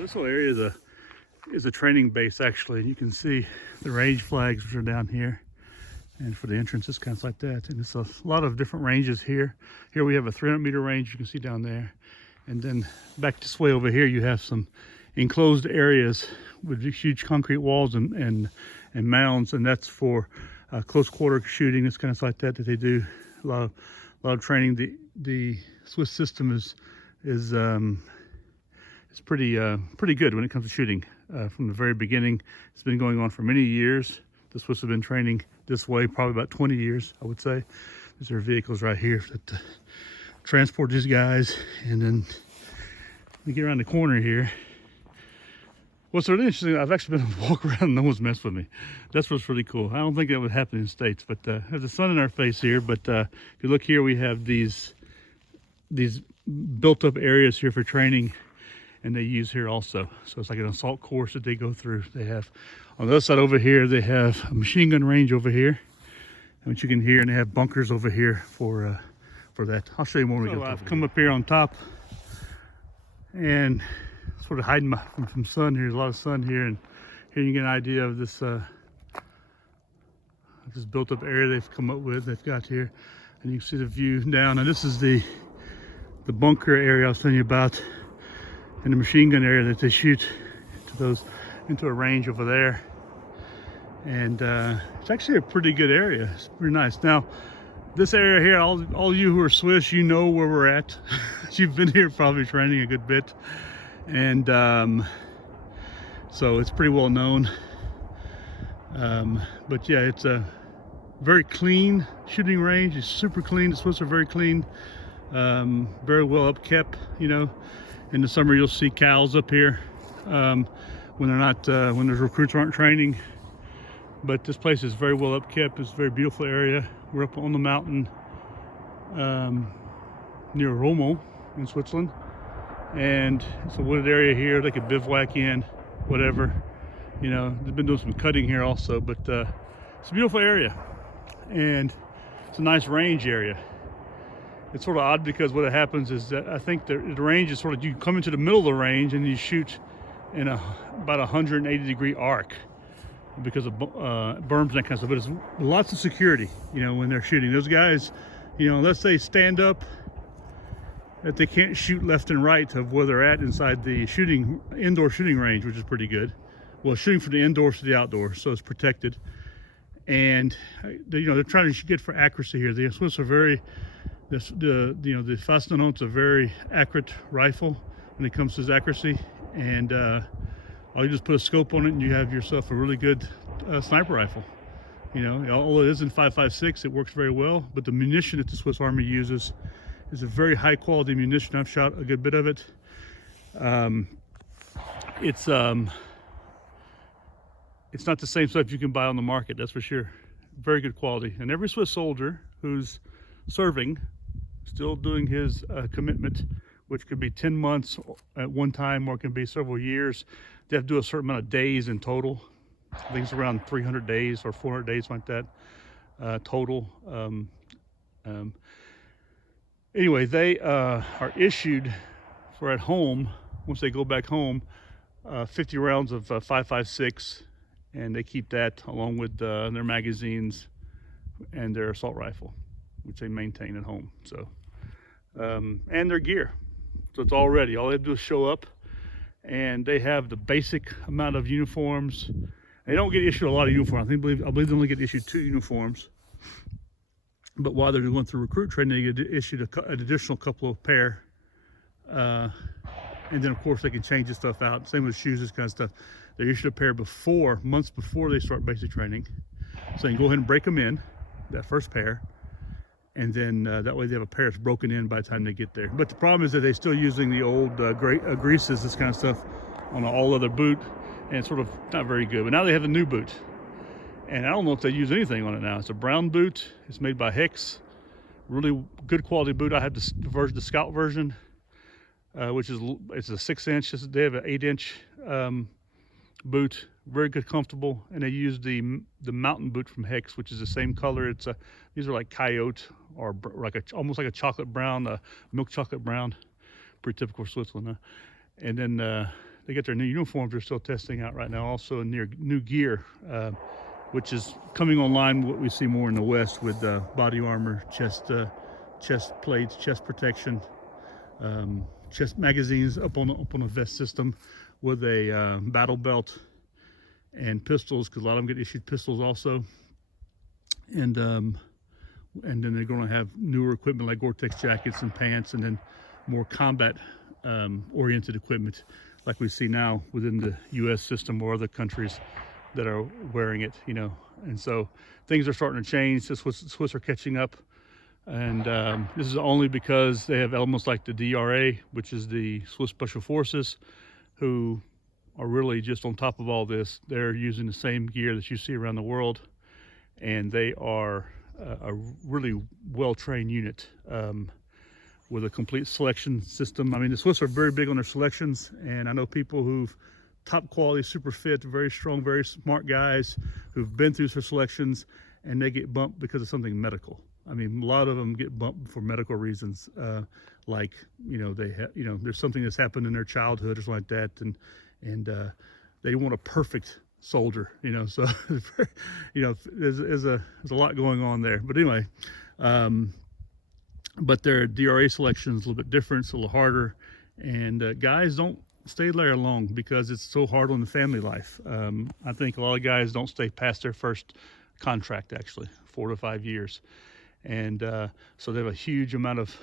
This whole area is a training base actually. You can see the range flags which are down here, and for the entrance it's kind of like that. And it's a lot of different ranges here. Here we have a 300-meter range you can see down there, and then back this way over here you have some enclosed areas with huge concrete walls and mounds, and that's for close quarter shooting. It's kind of like that they do a lot of training. The Swiss system is pretty good when it comes to shooting. From the very beginning, it's been going on for many years. The Swiss have been training this way probably about 20 years, I would say. These are vehicles right here that transport these guys. And then we get around the corner here. What's really interesting, I've actually been able to walk around and no one's messed with me. That's what's really cool. I don't think that would happen in the States, but there's the sun in our face here. But if you look here, we have these built up areas here for training, and they use here also. So it's like an assault course that they go through. They have on the other side over here, they have a machine gun range over here, which you can hear, and they have bunkers over here for that. I'll show you more when we get up. I've come up here on top and sort of hiding from sun here. There's a lot of sun here, and here you get an idea of this built up area they've come up with. They've got here, and you can see the view down. And this is the bunker area I was telling you about, and the machine gun area that they shoot into a range over there. And it's actually a pretty good area. It's pretty nice. Now, this area here, all you who are Swiss, you know where we're at. You've been here probably training a good bit, and so it's pretty well known. But yeah, it's a very clean shooting range. It's super clean. The Swiss are very clean, very well upkept. You know, in the summer you'll see cows up here when they're not when there's recruits aren't training. But this place is very well upkept. It's a very beautiful area. We're up on the mountain near Romo in Switzerland, and it's a wooded area here. They could bivouac in, whatever. You know, they've been doing some cutting here also, but it's a beautiful area, and it's a nice range area. It's sort of odd because what happens is that I think the range is sort of, you come into the middle of the range and you shoot in about 180-degree arc because of berms and that kind of stuff. But it's lots of security, you know, when they're shooting. Those guys, you know, unless they stand up, that they can't shoot left and right of where they're at inside the indoor shooting range, which is pretty good. Well, shooting from the indoors to the outdoors, so it's protected. And you know, they're trying to get for accuracy here. The Swiss are very, the Fastenon's a very accurate rifle when it comes to its accuracy, and all you just put a scope on it and you have yourself a really good sniper rifle. You know, although it isn't 5.56, it works very well. But the munition that the Swiss Army uses is a very high quality munition. I've shot a good bit of it. It's not the same stuff you can buy on the market, that's for sure. Very good quality. And every Swiss soldier who's serving, still doing his commitment, which could be 10 months at one time, or it can be several years, they have to do a certain amount of days in total. I think it's around 300 days or 400 days like that total. Anyway, they are issued for at home, once they go back home, 50 rounds of 5.56, and they keep that along with their magazines and their assault rifle, which they maintain at home. So, and their gear. So it's all ready. All they have to do is show up, and they have the basic amount of uniforms. They don't get issued a lot of uniforms. I believe they only get issued 2 uniforms. But while they're going through recruit training, they get issued an additional couple of pair. And then of course they can change this stuff out. Same with shoes, this kind of stuff. They're issued a pair months before they start basic training. So you can go ahead and break them in, that first pair. And then that way they have a pair that's broken in by the time they get there. But the problem is that they're still using the old greases, this kind of stuff, on an all leather boot, and it's sort of not very good. But now they have a new boot, and I don't know if they use anything on it now. It's a brown boot. It's made by Hex. Really good quality boot. I have the Scout version, which is, it's a 6-inch. They have an 8-inch boot. Very good, comfortable, and they use the mountain boot from Hex, which is the same color. These are like coyote, or like almost like a chocolate brown, milk chocolate brown, pretty typical for Switzerland. Huh? And then they get their new uniforms. They're still testing out right now, also in their new gear, which is coming online. What we see more in the West with body armor, chest plates, chest protection, chest magazines up on a vest system with a battle belt, and pistols, because a lot of them get issued pistols also. And then they're going to have newer equipment like Gore-Tex jackets and pants, and then more combat oriented equipment like we see now within the U.S. system or other countries that are wearing it, you know. And so things are starting to change. The Swiss are catching up, and this is only because they have elements like the DRA, which is the Swiss Special Forces, who are really just on top of all this. They're using the same gear that you see around the world, and they are a really well-trained unit with a complete selection system. I mean, the Swiss are very big on their selections, and I know people who've top quality, super fit, very strong, very smart guys who've been through their selections, and they get bumped because of something medical. I mean, a lot of them get bumped for medical reasons, like, you know, there's something that's happened in their childhood or something like that, and they want a perfect soldier, you know. So you know, there's a lot going on there. But anyway, but their DRA selection is a little bit different. It's a little harder, and guys don't stay there long because it's so hard on the family life. I think a lot of guys don't stay past their first contract, actually 4 to 5 years, and so they have a huge amount of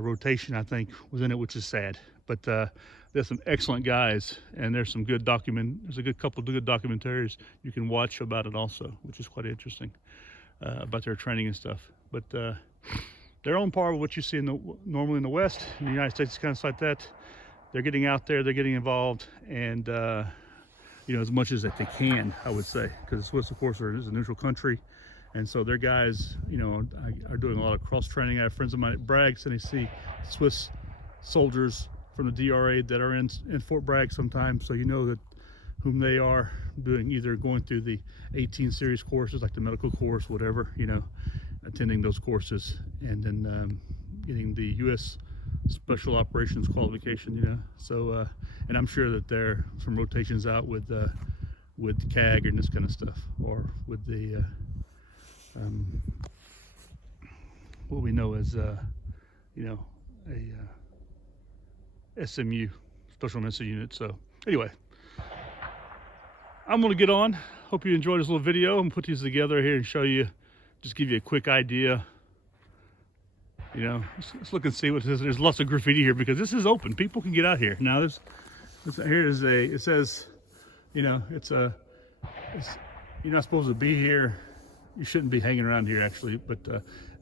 rotation, I think, within it, which is sad. But there's some excellent guys, and there's a good couple of good documentaries you can watch about it also, which is quite interesting, about their training and stuff. But they're on par with what you see normally in the West. In the United States, it's kind of like that. They're getting out there, they're getting involved, and you know, as much as that they can, I would say, because the Swiss, of course, is a neutral country, and so their guys, you know, are doing a lot of cross training. I have friends of mine at Bragg's, and they see Swiss soldiers from the DRA that are in Fort Bragg sometimes, so you know that whom they are doing, either going through the 18 series courses like the medical course, whatever, you know, attending those courses, and then getting the U.S. Special Operations qualification, you know. So and I'm sure that there are some rotations out with CAG and this kind of stuff, or with the what we know as you know, a SMU, Special Missile Unit. So anyway, I'm gonna get on. Hope you enjoyed this little video. I'm gonna put these together here and show you, just give you a quick idea. You know, let's look and see what this is. There's lots of graffiti here because this is open. People can get out here. Now it says, you know, you're not supposed to be here. You shouldn't be hanging around here, actually. But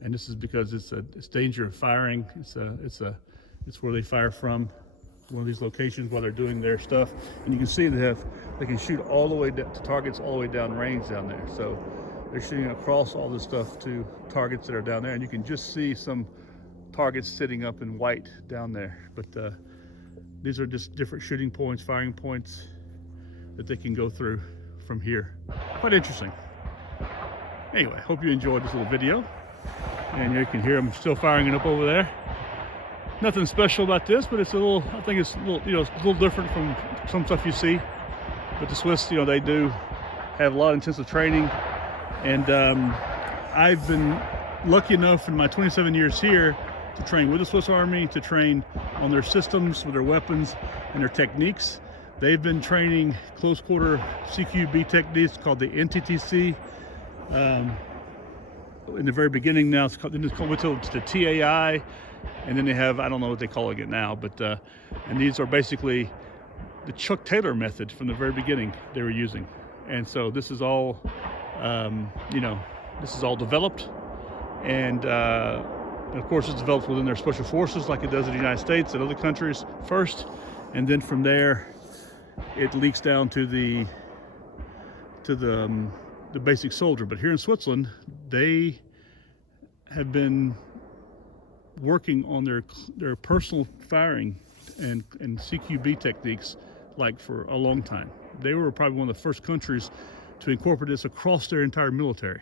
and this is because it's danger of firing. It's where they fire from, one of these locations while they're doing their stuff. And you can see they can shoot all the way to targets all the way down range down there. So they're shooting across all this stuff to targets that are down there, and you can just see some targets sitting up in white down there. But these are just different shooting points, firing points that they can go through from here. Quite interesting. Anyway, hope you enjoyed this little video, and you can hear them still firing it up over there. Nothing special about this, but it's I think it's a little, you know, it's a little different from some stuff you see. But the Swiss, you know, they do have a lot of intensive training. And I've been lucky enough in my 27 years here to train with the Swiss Army, to train on their systems, with their weapons and their techniques. They've been training close quarter CQB techniques called the NTTC. In the very beginning now, it's called the TAI, and then they have, I don't know what they're calling it now, but and these are basically the Chuck Taylor method from the very beginning they were using. And so this is all you know, this is all developed, and of course it's developed within their special forces like it does in the United States and other countries first, and then from there it leaks down to the basic soldier. But here in Switzerland, they have been working on their personal firing and CQB techniques like for a long time. They were probably one of the first countries to incorporate this across their entire military.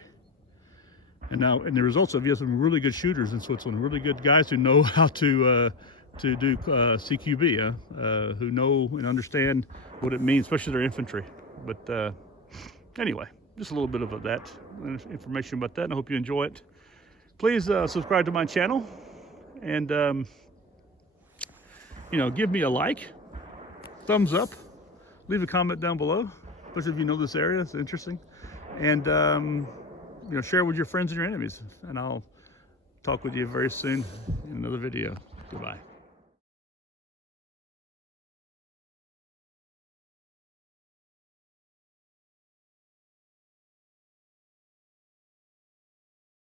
And the results of, you have some really good shooters in Switzerland, really good guys who know how to to do CQB, who know and understand what it means, especially their infantry. But anyway, just a little bit of that information about that, and I hope you enjoy it. Please subscribe to my channel, and you know, give me a like, thumbs up, leave a comment down below, especially if you know this area, it's interesting, and you know, share with your friends and your enemies, and I'll talk with you very soon in another video. Goodbye.